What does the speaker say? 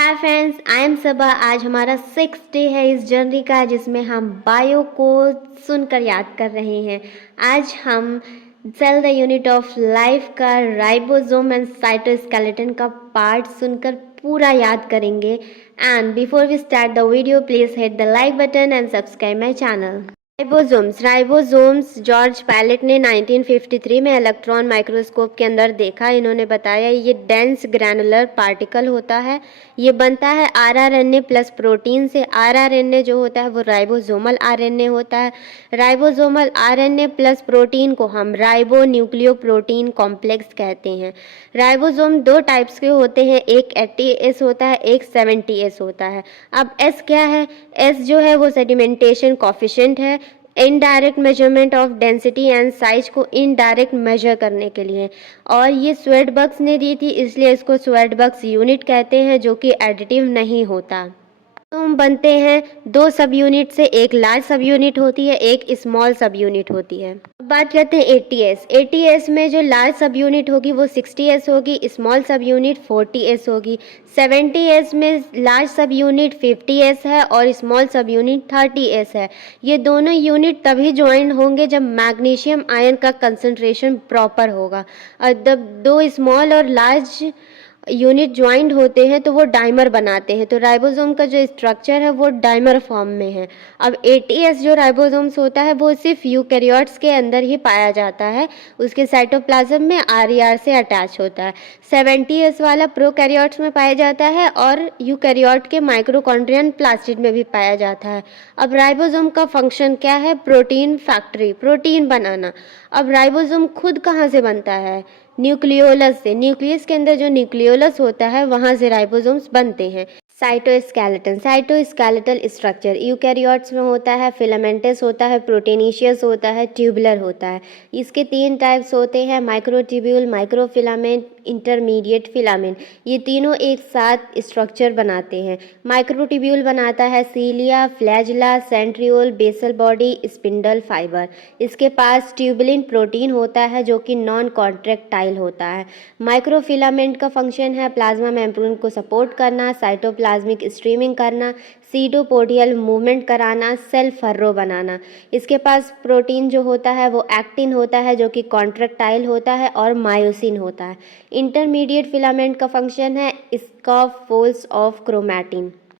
Hi friends, I am सबा। आज हमारा 6th day है इस जर्नी का, जिसमें हम बायो को सुनकर याद कर रहे हैं। आज हम cell the unit of life का राइबोसोम एंड साइटोस्केलेटन का पार्ट सुनकर पूरा याद करेंगे। And before we start the video, please hit the like button and subscribe my channel. Ribosomes George Palade ने 1953 में इलेक्ट्रॉन माइक्रोस्कोप के अंदर देखा। इन्होंने बताया ये डेंस ग्रैनुलर पार्टिकल होता है। ये बनता है आरआरएनए प्लस प्रोटीन से। आरआरएनए जो होता है वो राइबोसोमल आरएनए होता है। राइबोसोमल आरएनए प्लस प्रोटीन को हम राइबो न्यूक्लियोप्रोटीन कॉम्प्लेक्स कहते हैं। राइबोसोम दो टाइप्स के होते हैं, एक 80S होता है, एक 70S होता है। अब S क्या है? S जो है वो सेडिमेंटेशन कॉफिशिएंट है, indirect measurement of density and size को इनडायरेक्ट मेजर करने के लिए। और ये स्वेडबर्ग्स ने दी थी, इसलिए इसको स्वेडबर्ग्स यूनिट कहते हैं, जो कि एडिटिव नहीं होता। बनते हैं दो सब यूनिट से, एक लार्ज सब यूनिट होती है, एक स्मॉल सब यूनिट होती है। अब बात करते हैं 80S। 80S में जो लार्ज सब यूनिट होगी वो 60S होगी, स्मॉल सब यूनिट 40S होगी। 70S में लार्ज सब यूनिट 50S है और स्मॉल सब यूनिट 30S है। ये दोनों यूनिट तभी ज्वाइन होंगे जब मैग्नीशियम आयन का कंसंट्रेशन प्रॉपर होगा। और जब दो स्मॉल और लार्ज यूनिट ज्वाइंट होते हैं तो वो डाइमर बनाते हैं। तो राइबोसोम का जो स्ट्रक्चर है वो डाइमर फॉर्म में है। अब 80S जो राइबोसोम्स होता है वो सिर्फ यूकैरियोट्स के अंदर ही पाया जाता है, उसके साइटोप्लाज्म में RER से अटैच होता है। 70S वाला प्रोकैरियोट्स में पाया जाता है और यूकैरियोट के माइक्रोकॉन्ड्रियन प्लास्टिड में भी पाया जाता है। अब राइबोसोम का फंक्शन क्या है? प्रोटीन फैक्ट्री, प्रोटीन बनाना। अब राइबोसोम खुद कहाँ से बनता है? न्यूक्लियोलस से। न्यूक्लियस के अंदर जो न्यूक्लियोलस होता है वहाँ से राइबोसोम्स बनते हैं। साइटोस्केलेटन, साइटोस्केलेटल स्ट्रक्चर यूकैरियोट्स में होता है, फिलामेंटस होता है, प्रोटीनेशियस होता है, ट्यूबुलर होता है। इसके 3 टाइप्स होते हैं, माइक्रोट्यूब्यूल, माइक्रोफिलामेंट, इंटरमीडिएट फिलामेंट। ये तीनों एक साथ स्ट्रक्चर बनाते हैं। माइक्रोट्यूब्यूल बनाता है cilia, flagella, centriole, basal body, spindle fibre. इसके पास ट्यूबुलिन प्रोटीन होता है जो कि नॉन कॉन्ट्रैक्टाइल होता है। माइक्रोफिलामेंट का फंक्शन है प्लाज्मा मेम्ब्रेन को सपोर्ट करना, साइटोप्लाज्मिक स्ट्रीमिंग करना, सीटोपोडियल मूवमेंट कराना, सेल फर्रो बनाना। इसके पास प्रोटीन जो होता है वो एक्टिन होता है जो कि कॉन्ट्रैक्टाइल होता है, और मायोसिन होता है। इंटरमीडिएट फिलामेंट का फंक्शन है स्कैफोल्ड्स ऑफ क्रोमैटिन।